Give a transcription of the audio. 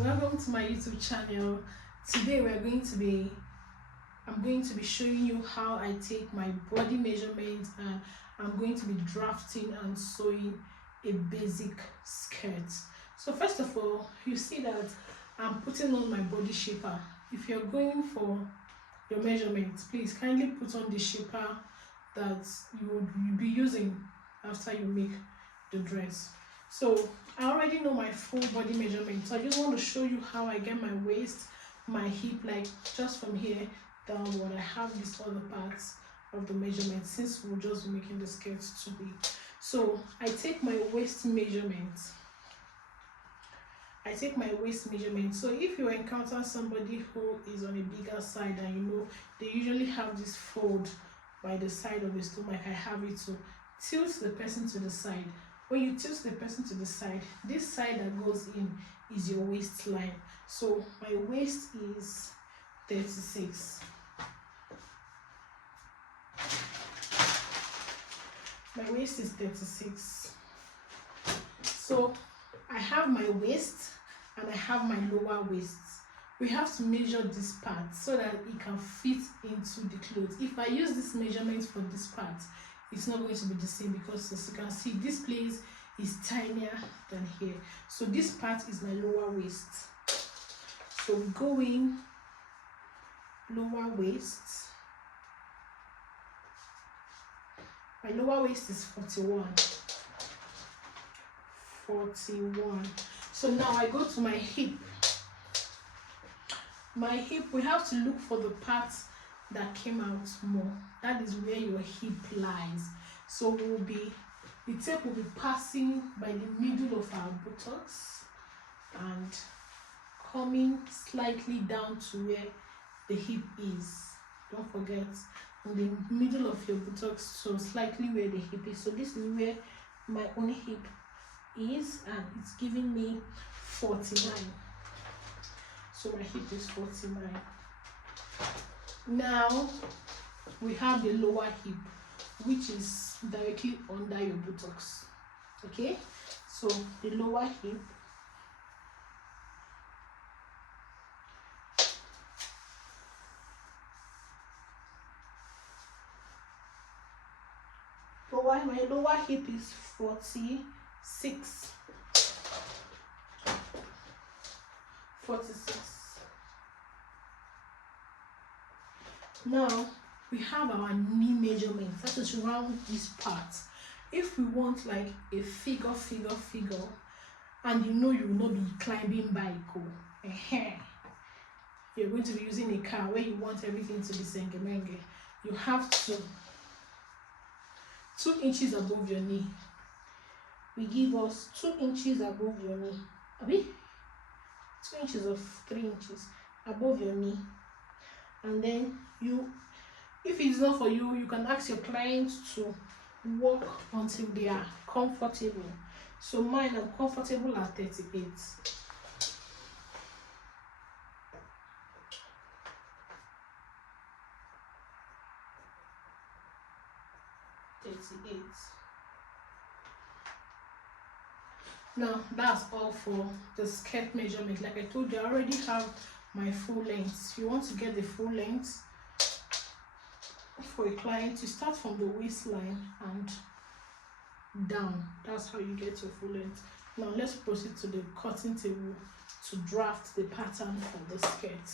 Welcome to my YouTube channel. Today I'm going to be showing you how I take my body measurement, and I'm going to be drafting and sewing a basic skirt. So first of all, you see that I'm putting on my body shaper. If you're going for your measurements, please kindly put on the shaper that you'll be using after you make the dress. So I already know my full body measurement, so I just want to show you how I get my waist, my hip, like just from here downward. I have these other parts of the measurement since we'll just be making the skirt to be. So I take my waist measurement. So if you encounter somebody who is on a bigger side, and you know they usually have this fold by the side of the stomach, I have it to tilt the person to the side. When you tilt the person to the side, this side that goes in is your waistline. So my waist is 36. My waist is 36. So I have my waist and I have my lower waist. We have to measure this part so that it can fit into the clothes. If I use this measurement for this part, it's not going to be the same, because as you can see, this place is tinier than here. So this part is my lower waist. So we go in lower waist. My lower waist is 41. So now I go to my hip. My hip, we have to look for the part that came out more. That is where your hip lies. So the tape will be passing by the middle of our buttocks and coming slightly down to where the hip is. Don't forget, in the middle of your buttocks, so slightly where the hip is. So this is where my own hip is, and it's giving me 49. So my hip is 49. Now we have the lower hip, which is directly under your buttocks. Okay, so the lower hip, my lower hip is 46. Now we have our knee measurement. That is around this part. If we want like a figure, and you know you will not be climbing bike, you're going to be using a car where you want everything to be sengemenge, you have to 2 inches above your knee. We give us 2 inches above your knee. 2 inches or 3 inches above your knee. And then if it's not for you, you can ask your client to walk until they are comfortable. So mine, I'm comfortable at 38. Now that's all for the skirt measurement. Like I told you, I already have my full length. If you want to get the full length for a client, you start from the waistline and down. That's how you get your full length. Now let's proceed to the cutting table to draft the pattern for the skirt.